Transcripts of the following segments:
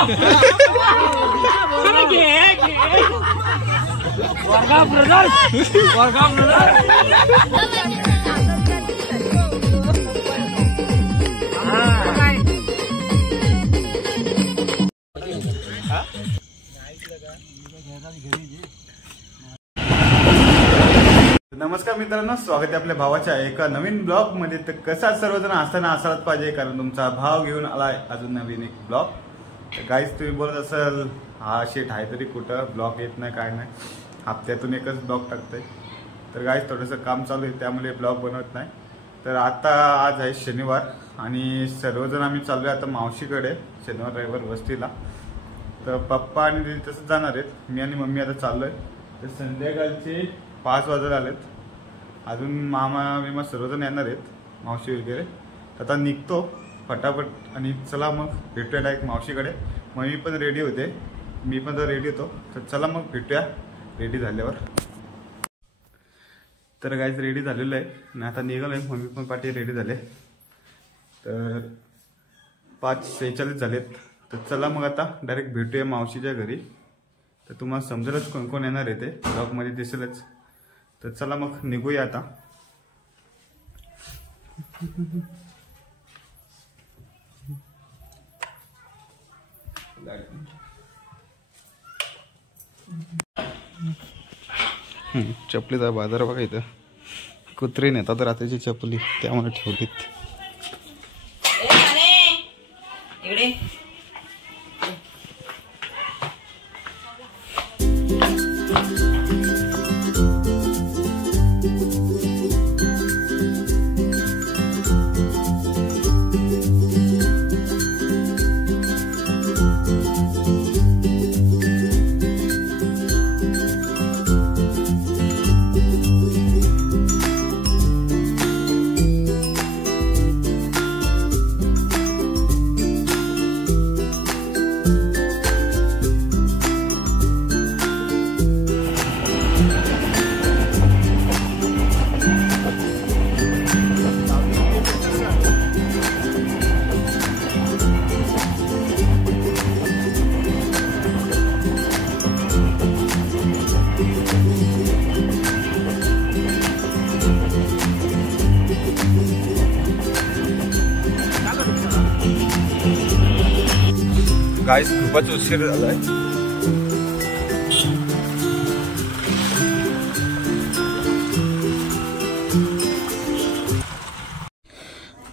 नमस्कार मित्रांनो, स्वागत आहे आपल्या भावाच्या एका नवीन ब्लॉग मध्ये। तर कसा सर्वजण असताना असाच पाहिजे, कारण तुमचा भाव घेऊन आलाय अजून नवीन एक ब्लॉग। तर गाईज तुम्ही बोलत असाल हा शेट आहे तरी कुठं ब्लॉग येत नाही, काय नाही, हप्त्यातून एकच ब्लॉग टाकतोय। तर गाईज थोडंसं काम चालू आहे त्यामुळे ब्लॉग बनवत नाही। तर आता आज आहे शनिवार आणि सर्वजण आम्ही चाललोय आता मावशीकडे शनिवार रविवार वस्तीला। तर पप्पा आणि दीदी तसंच जाणार आहेत, मी आणि मम्मी आता चाललोय। तर संध्याकाळचे 5 वाजत आलेत, अजून मामा बिमा सर्वजण येणार आहेत, मावशी वगैरे। आता निघतो फटाफट आणि चला मग भेटूया डायरेक्ट मावशीकडे। मम्मी पण रेडी होते, मी पण तर रेडी होतो, तर चला मग भेटूया रेडी झाल्यावर। तर गाईज रेडी झालेलं आहे आणि आता निघालो आहे, मम्मी पण पाठी रेडी झाले। तर 5:46 झालेत, तर चला मग आता डायरेक्ट भेटूया मावशीच्या घरी। तर तुम्हाला समजेलच कोण कोण येणार आहे, ते ब्लॉगमध्ये दिसेलच। तर चला मग निघूया आता। चपलीचा बाजार बघा, इथं कुत्री नेतात रात्रीची चपली, त्यामुळे ठेवलीत। गाईस खूपच उशीर झालाय।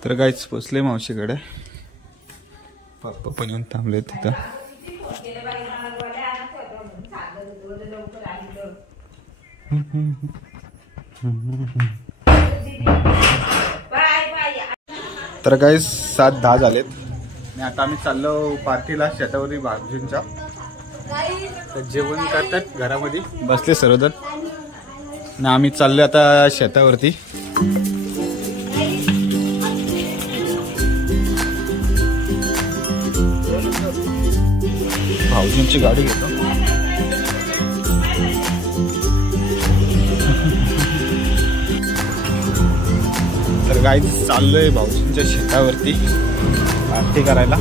तर गाईस पोचले मावशीकडे, पप्पा पण येऊन थांबले तिथं। तर गाईस 7:10 झालेत आणि आता आम्ही चाललो पार्टीला शेतावरील भाऊजींच्या। तर जेवण करतात घरामध्ये बसले सर्वजण आणि आम्ही चाललो आता शेतावरती। भाऊजींची गाडी घेतो। तर गाईस चाललोय भाऊजींच्या शेतावरती पार्टी करायला।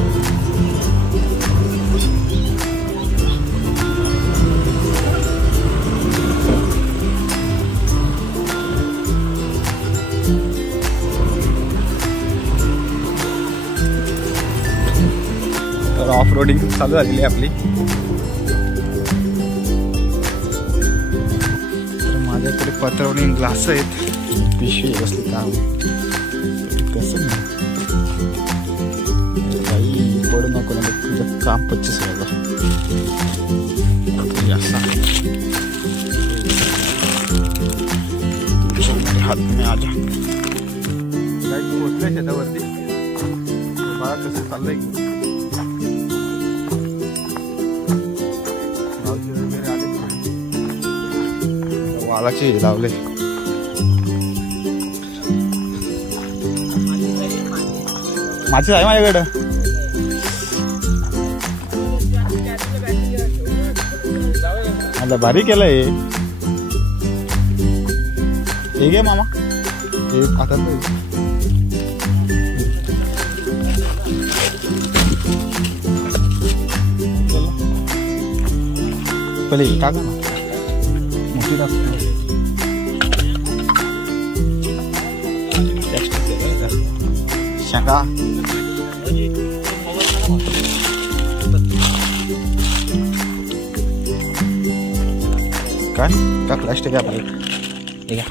तर ऑफ रोडिंग चालू झालेली आहे आपली। तर माझ्याकडे पत्रवणी ग्लास आहेत, पिशवी बसली काम कसं पडू नको ना, तुझं काम 25 व्हायला हात में आजा। गाईस पोचले शेतावरती, बघा कसं चाललंय की भाऊजी वगैरे आले, वालाचे लावले। माझं आहे माझ्याकडं, आता भारी केलंय हे घे मामा, हे आता पहिले टाका ना मोठी टाकतो शेंगा काय का प्लास्टिक आहे आपलं ठीक आहे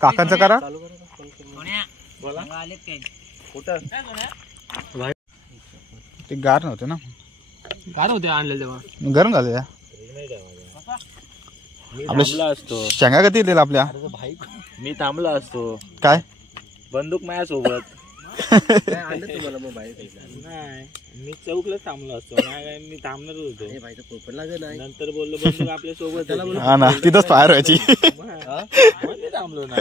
काकांचं करा ते गार नव्हते ना गार होते आणले तेव्हा गरम झाले आपल्या असतो शेंगा कधी दिला आपल्या मी थांबला असतो काय बंदूक माझ्या सोबत तुम्हाला नाही मी चौकला थांबलो असतो मी थांबणार होतो नंतर बोललो बंदूक आपल्या सोबत हा ना तिथंच फायर व्हायची थांबलो ना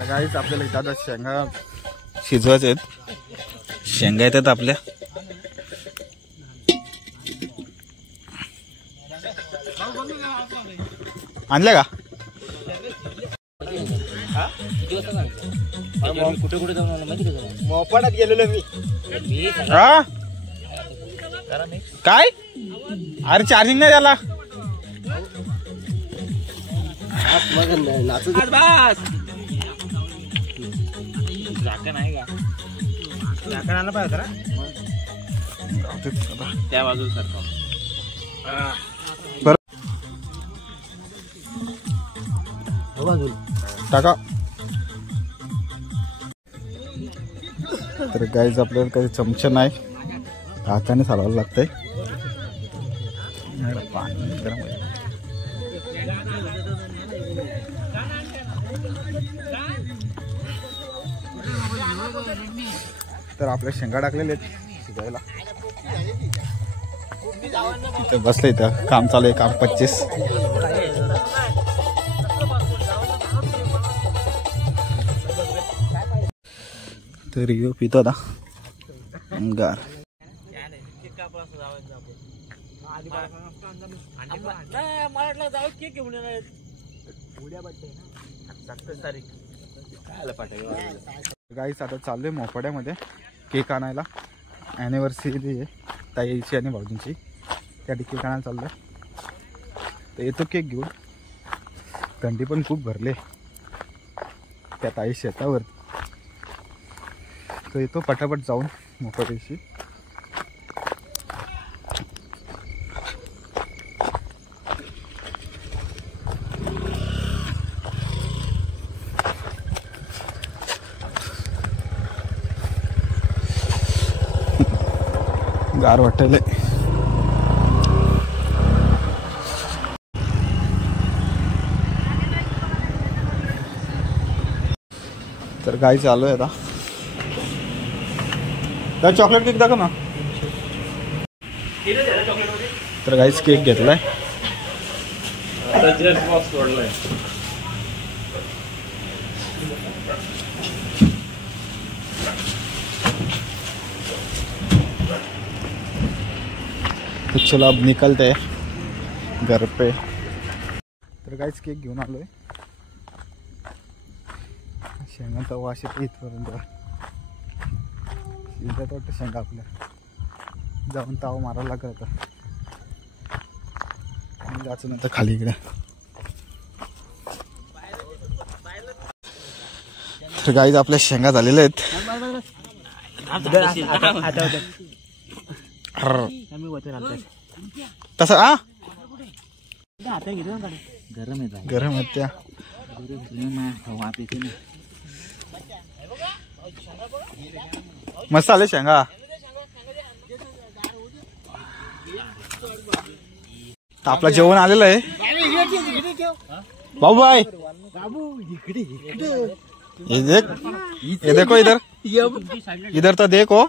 गाईच आपल्याला इथं शेंगा शिजवायचे आहेत शेंगा येतात आपल्या आणल्या का कुठे कुठे जाऊन माहिती का मोपाडात गेलेलो मी काय अरे चार्जिंग नाही त्याला झाकण आहे का झाकण आलं पाहिजे जरा त्या बाजूला सारखं टाका तर गाईज आपल्याला काही चमचे नाही हाताने चालवायला लागतंय पाणी गरम आहे. तर आपल्या शेंगा टाकलेले आहेत शिजायला तिथे बसले इथं काम चालू आहे काम 25 तर यो पितो आता गार गाईस आता चाललोय मोपाड्यामध्ये केक आणायला ॲनिव्हर्सरी आहे ताईची आणि भाऊजींची त्या केक आणायला चाललोय तर येतो केक घेऊन थंडी पण खूप भरले त्या ताई शेतावर तो येतो पटापट जाऊन मोपाड्याशी गार वाटले तर गाई चालू आहे आता चॉकलेट केक दाखव ना तर गाईच केक घेतलाय तो चलो अब निकलते हैं घर पे तर गाईच केक घेऊन आलोय शेंगांचा वास येतो इथपर्यंत इथं वाटतं शेंगा आपल्या जाऊन ताव मारायला लागत आणि जायचं नंतर खाली इकडे तर गाईज आपल्या शेंगा झालेल्या आहेत तसं आ गरम आहेत त्या मस्त आले शेंगा आपलं जेवण आलेलं आहे बाबू भाई ये देखो इधर इधर तो देखो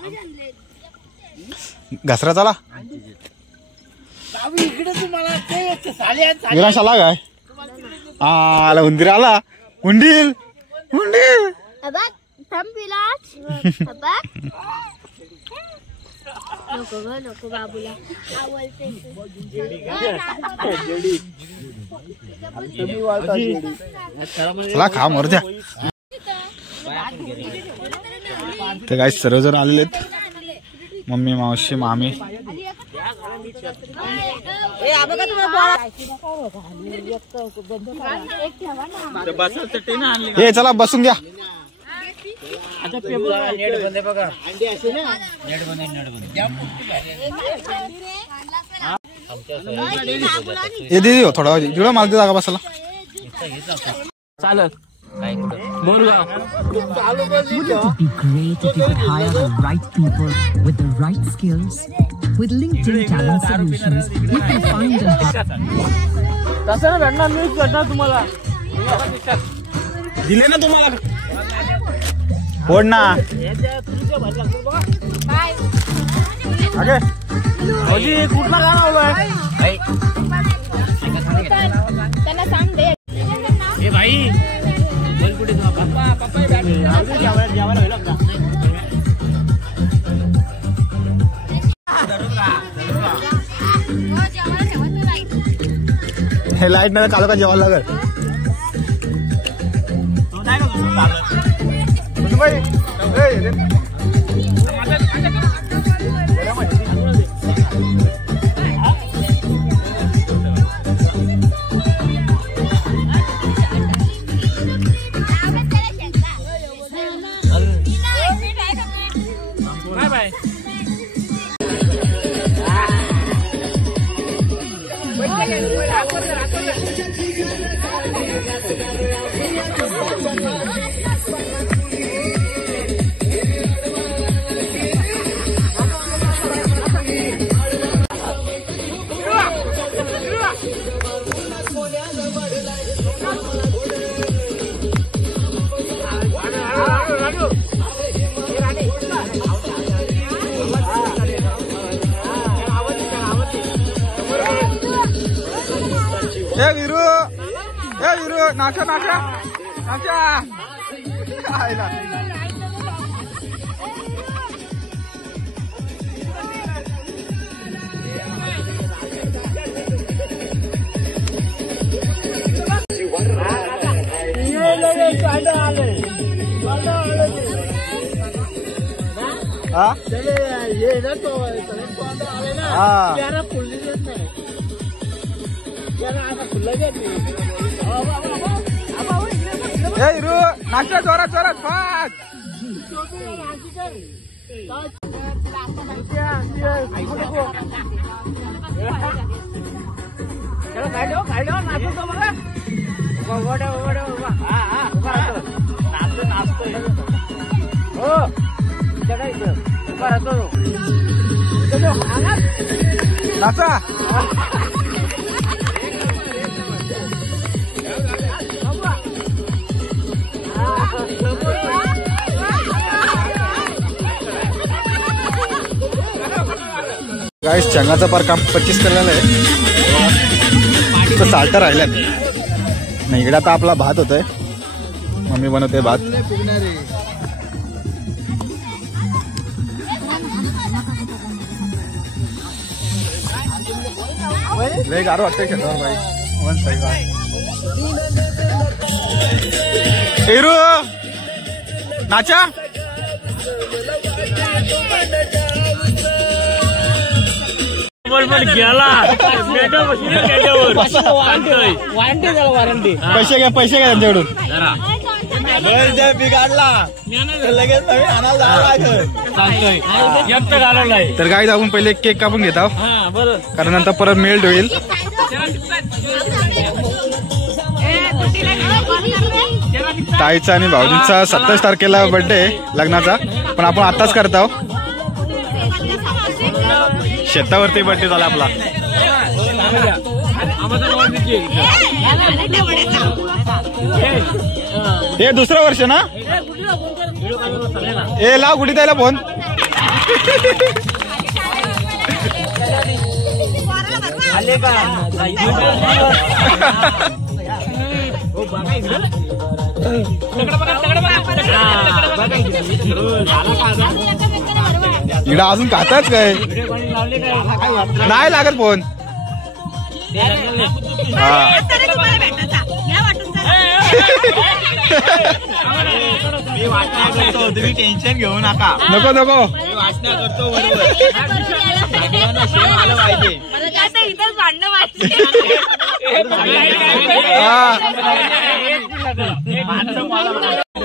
घसरा चला विराश आला काय आला उंदीर आला उंडील उंडील नको बाबूला चला खा मर द्या तर काय सर्वजण आलेले आहेत, मम्मी, मावशी, मामी. हे चला बसून घ्या. हे दे हो थोडा जेवढा मला ते जागा बसायला चालत. Morgaon Wouldn't it be great if you could hire the right people with the right skills? With LinkedIn Talent Solutions, you can find and तसं ना भेटणार, मीच भेटणार तुम्हाला. दिले ना तुम्हाला फोड ना. कुठला गाणं त्यांना सांग दे. हे भाई कुठे पप्पा पप्पा जेवायला होईल का? हे लाईट नाही काल का जेवायला लागल. विरू नाचा नाचा नाचा. नाश्ता जोरात जोरात फास्ट. नाचा. गाइस चंगाचा पार काम 25 केलेलं आहे, तो साल्टा राहिला नाही. इकडे आता आपला भात होतोय, मम्मी बनवते भात. लय गारो वाटतंय शेतावर बाई. वन साईड एरू नाचा. गेला वॉरंटी. पैसे घ्या त्यांच्याकडून. बिघाडला लगेच तर गाईज आपण पहिले केक कापून घेत आहोत, कारण नंतर परत मेल्ट होईल. ताईचा आणि भाऊजींचा 27 तारखेला बर्थडे लग्नाचा, पण आपण आताच करत आहोत. शेतावरती बर्थडे झाला आपला. हे दुसरं वर्ष ना. ए लाव गुढी द्यायला फोन. इकडं अजून खाताच काय नाही लागत फोन. हा मी वाचना करतो, तुम्ही टेन्शन घेऊ नका. नको नको मी वाचना करतो बरोबर. आलं पाहिजे. इथंच भांडणं वाटते.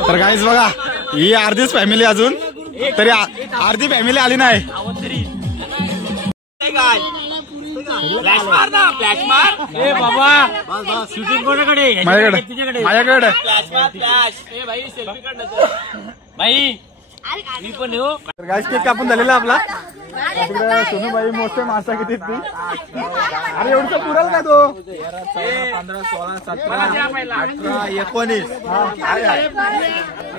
तर गाईज बघा, ही अर्धीच फॅमिली अजून तरी अर्धी फॅमिली आली नाही. फ्लॅश मार ना, फ्लॅश मार. ए बाबा शूटिंग कोणाकडे? माझ्याकडे फ्लॅश मार, फ्लॅश. ए भाई सेल्फी काढ ना भाई. मी पण येऊ. तर गाईज केक कापून झालेला आपला. तिकडे सोनूबाई मोठे मासा किती ती. अरे एवढं पुराल का तो? 15, 16, 17, 18, 19.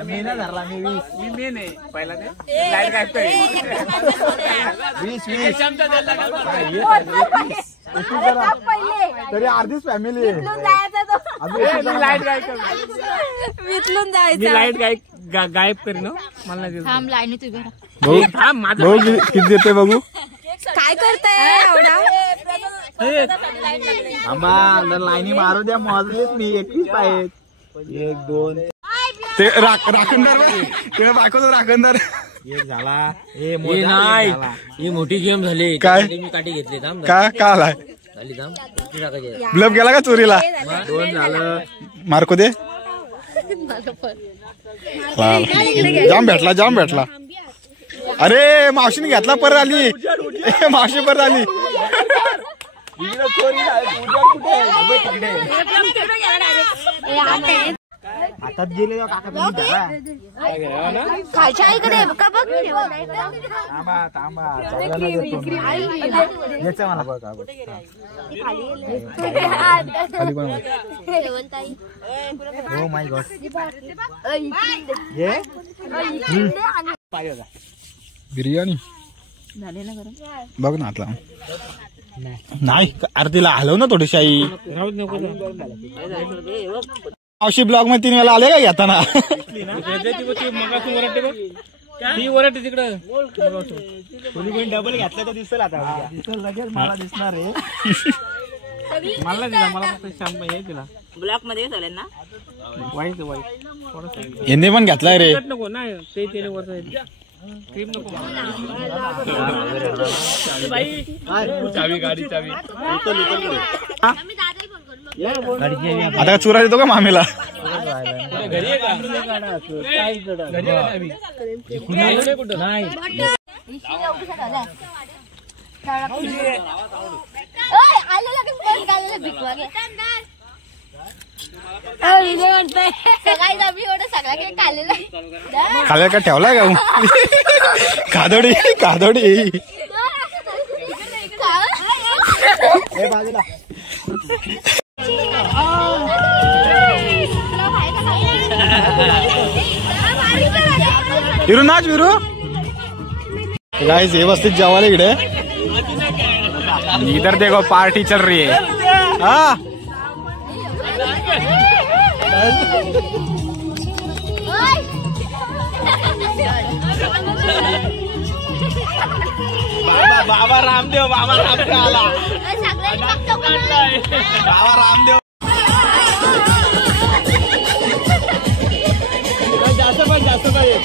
मी ना धरला, मी 20. मी मेन आहे पहिला. ते लाईट काय 20 तरी अर्धीच फॅमिली आहे. लाईट काय विचलून जायचं. मी लाईट गायब करीन मला. थांब लाईनी तुझ्या. भाऊ किती देते बघू. काय करताय लाईनी मारू द्या. मोजलेच मी 21 आहेत. 1 2 ते राखणदार ते बायकोचं राखणदार. एक झाला. हे नाही, ही मोठी गेम झाली. काय? मी काठी घेतली. थांब का आलाय? झाली. थांब ब्लब गेला का चोरीला? 2 झालं. मार्को दे. जाम भेटला. अरे मावशीने घेतला, परत आली. मावशी परत आली. हातात गेले खायच्या आईकडे का बघ. थांबा. हो माय गॉड. बिर्याणी बघ ना आतला. नाही अर्धीला हलव ना थोडीशी आई. मावशी ब्लॉग मध्ये 3 वेळा आले का घेताना? वराटे तिकडं डबल घेतलं तर दिसेल. आता लगेच मला दिसणार आहे. मला दिला ब्लॉक मध्ये झाले ना. वाईट यांनी पण घेतलाय रे. नको नाही ते क्रीम नको. चावी गाडी चावी. आता चुरा देतो का मामीला? घरी नाही. खाल्या का ठेवलाय का? कादोडी विरू नाच विरू. गाइस ये वस्ती जेवायला इकडे. इधर देखो पार्टी चल रही है. हाँ बाबा रामदेव आला. बाबा रामदेव जास्त पाहिजे.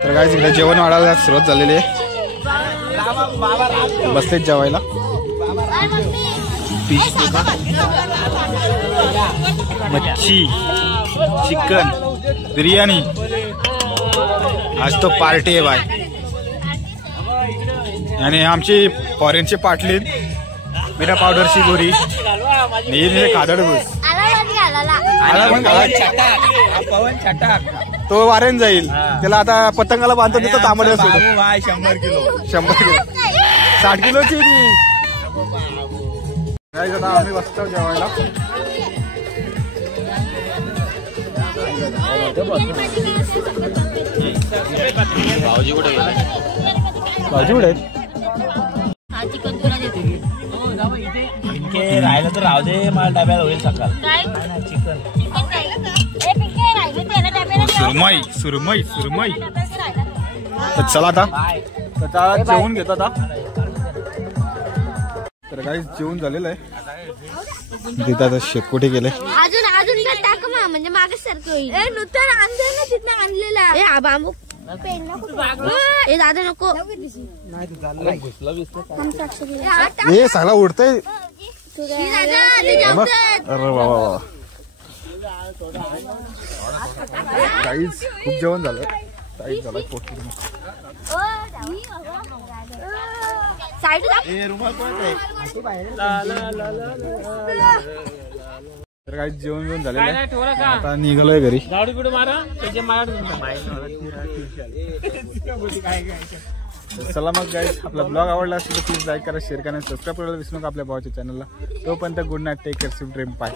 तर काय इकडे जेवण वाढायला सुरुवात झालेली आहे. बसलेच जेवायला. मच्छी, चिकन, बिर्याणी. आज तो पार्टी आहे बाय. आणि आमची फॉरेनची पाटली बिना पावडरची गोरी खादड घुस. पवन छटाक तो वारेन जाईल. त्याला आता पतंगाला बांधतो तिथं तांबडे 100 किलो 60 किलोची ती. आता आम्ही बसतो जेवायला. भाऊजी कुठे आहेत? चिकन तुला देते. पिंके राहिलं तर राहू दे, मला डब्याला होईल सकाळ. काय चिकन चिकन राहिलं का? ए पिंके राहिलं ते ना डब्याला दे. सुरमई डब्याला राहिलं. तर चला आता तर जेवून घेतो आता. तर काही जेवण झालेलं आहे. तिथं आता शेकोटी गेले. अजून टाक म्हणजे मागे सारखं होईल. ए नूतन आणलं ना तिथनं आणलेला. ए बांबू ए दादा नको. ए सगळा उडतंय. दादा अरे वा काहीच खूप जेवण झालं. काहीच झालं पोट. तर काही जेवण झालेलं आहे. आता निघालोय घरी. चला मग गाईज, आपला ब्लॉग आवडला असेल तर प्लीज लाईक करा, शेअर करा, सबस्क्राईब करायला विसरू नका आपल्या भावाच्या चॅनलला. तोपर्यंत good night, take care, sweet dream, bye.